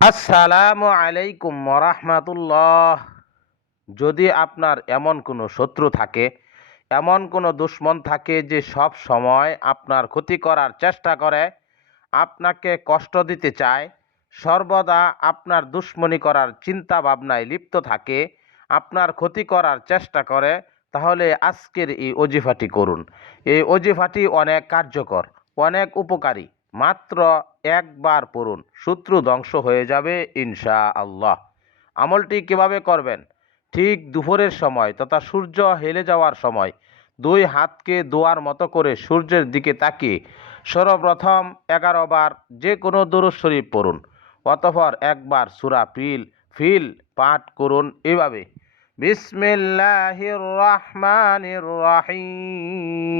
আসসালামু আলাইকুম রহমাতুল্লাহ যদি আপনার এমন কোনো শত্রু থাকে, এমন কোনো দুশ্মন থাকে যে সব সময় আপনার ক্ষতি করার চেষ্টা করে, আপনাকে কষ্ট দিতে চায়, সর্বদা আপনার দুশ্মনী করার চিন্তা ভাবনায় লিপ্ত থাকে, আপনার ক্ষতি করার চেষ্টা করে, তাহলে আজকের এই অজিফাটি করুন। এই অজিফাটি অনেক কার্যকর, অনেক উপকারী, মাত্র একবার পড়ুন, শত্রু ধ্বংস হয়ে যাবে ইনশা আল্লাহ আমলটি কীভাবে করবেন? ঠিক দুপুরের সময় তথা সূর্য হেলে যাওয়ার সময়। দুই হাতকে দোয়ার মতো করে সূর্যের দিকে তাকিয়ে সর্বপ্রথম এগারো বার যে কোনো দুরুদ শরীফ পড়ুন, অতঃপর একবার সুরা ফিল ফিল পাঠ করুন এভাবে। বিসমিল্লাহির রহমানির রহিম।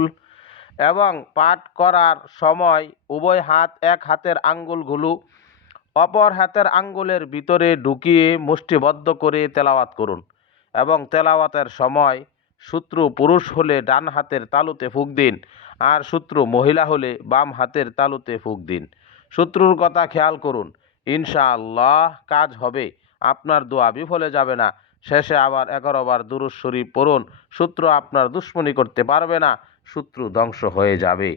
এবং পাঠ করার সময় উভয় হাত এক হাতের আঙ্গুলগুলো অপর হাতের আঙ্গুলের ভিতরে ঢুকিয়ে মুষ্টিবদ্ধ করে তেলাওয়াত করুন এবং তেলাওয়াতের সময় শত্রু পুরুষ হলে ডান হাতের তালুতে ফুক দিন আর শত্রু মহিলা হলে বাম হাতের তালুতে ফুক দিন। শত্রুর কথা খেয়াল করুন, ইনশাআল্লাহ কাজ হবে, আপনার দোয়া বিফলে যাবে না। শেষে আবার এগারো বার দুরুজ শরীফ পড়ুন, শত্রু আপনার দুশ্মনী করতে পারবে না। শত্রু ধ্বংস হয়ে যাবে।